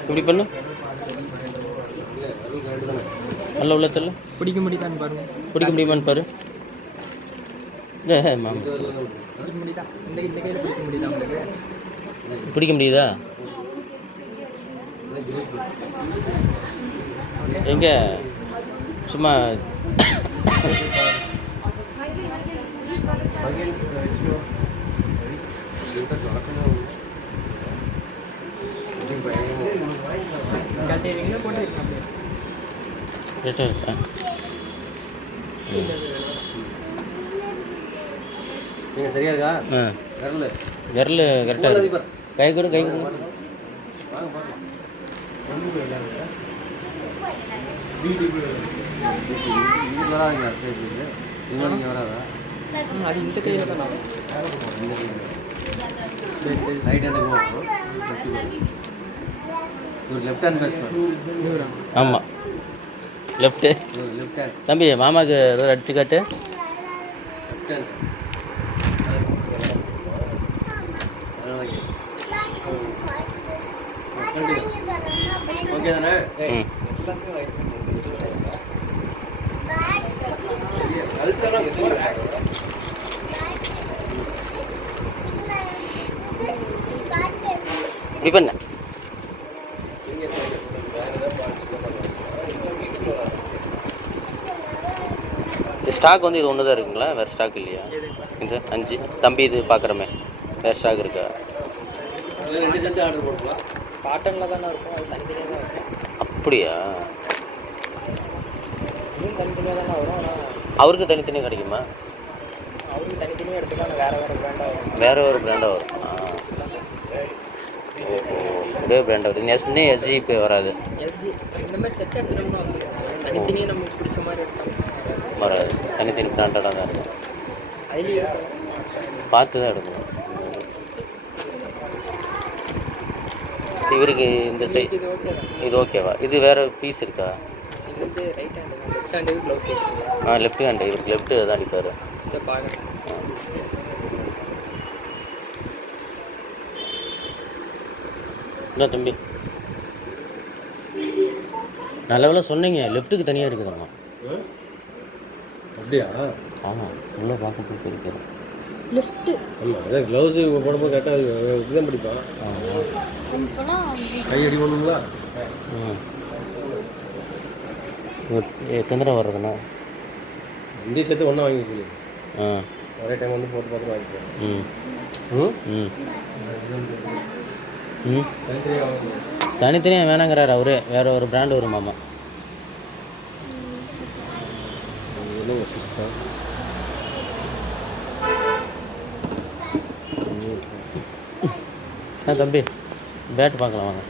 இப்படி பண்ணு. நல்ல உள்ளத்தில். பிடிக்க முடியுதான்னு பாருங்க பிடிக்க முடியுமான்னு பாரு. பிடிக்க முடியுதா? இந்த இந்த நீங்கள் சரியா இருக்கா ஆ வரல விரல் கரெக்டாக இருக்கு கை கொடு கை கொடு வாங்க பார்க்கலாம் வராதுங்க நீங்கள் வராதா அது இந்த கையில் தான் ரைட் ஹேண்டு ஒரு லெஃப்ட் ஹேண்ட் ஆமாம் லெஃப்ட்டு தம்பி மாமாக்கு ஒரு அடிச்சு காட்டு. லெஃப்ட் ஹேண்ட் ஓகே தானே ம். இப்படி பண்ண ஸ்டாக் வந்து இது ஒன்று தான் இருக்குங்களா? வேறு ஸ்டாக் இல்லையா? இது அஞ்சு. தம்பி இது பார்க்குறமே வேறு ஸ்டாக் இருக்கா? ரெண்டு சேர்த்து ஆர்டர் போட்டுக்கலாம் காட்டனில் தானே இருக்கும் அது தனித்தனியாக தான் அப்படியா? தனித்தனியாக தானே வரும் அவருக்கு தனித்தனியாக கிடைக்குமா? அவருக்கு தனித்தனியாக எடுத்துக்கலாம் வேறு வேறு பிராண்டாக வரும் வேறு ஒரு பிராண்டாக வரும். ஒரே எஸ்ஜிபி வராது. எல்ஜி இந்த மாதிரி செட் எடுத்துட்டோம்னா வந்துடும் தனித்தனியாக நமக்கு பிடிச்ச மாதிரி எடுத்தோம் வராது. தனித்தனி பிராண்டடாக தான் இருக்கும். அதுலேயே பார்த்து தான் எடுக்கணும். சரி இவருக்கு இந்த சை இது ஓகேவா இது வேறு பீஸ் இருக்கா? ஆ லெஃப்ட் ஹேண்டு இவருக்கு லெஃப்ட் தான் அடிப்பார் இதை பாருங்க என்ன தம்பி? நல்ல சொன்னீங்க. லெஃப்ட்டுக்கு தனியாக இருக்குதாம்மா அப்படியா? ஆமாம் உள்ளே பார்க்க போய் இருக்கிறேன் லெஃப்ட்டு ஆமாம் அதான் க்ளவுஸு போடும்போது கரெக்டாக இதுதான் பிடிப்பான். கை அடி பண்ணுங்களா? ம். எத்தனை வர்றதுண்ணா ரெண்டையும் சேர்த்து ஒன்றா வாங்கிக்கணும் ஆ. ஒரே டைம் வந்து போட்டு பார்த்து வாங்கிக்கலாம் ம்? ம். ம். தனித்தனியாக வேணாங்கிறார் அவரு. வேற ஒரு பிராண்ட் வருமாமா ஆ தம்பி பேட் பார்க்கலாம் வாங்க.